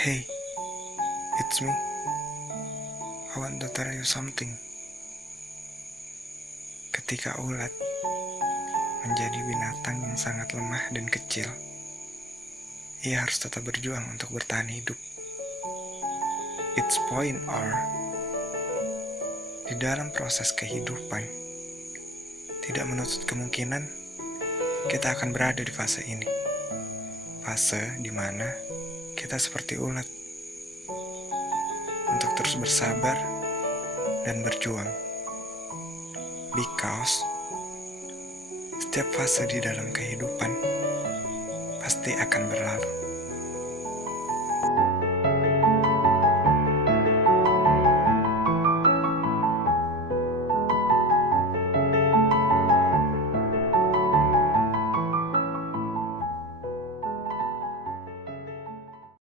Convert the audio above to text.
Hey, it's me. I want to tell you something. Ketika ulat menjadi binatang yang sangat lemah dan kecil, ia harus tetap berjuang untuk bertahan hidup. Its point are, di dalam proses kehidupan, tidak menutup kemungkinan kita akan berada di fase ini. Fase di mana kita seperti ulat, untuk terus bersabar dan berjuang. Because setiap fase di dalam kehidupan pasti akan berlalu.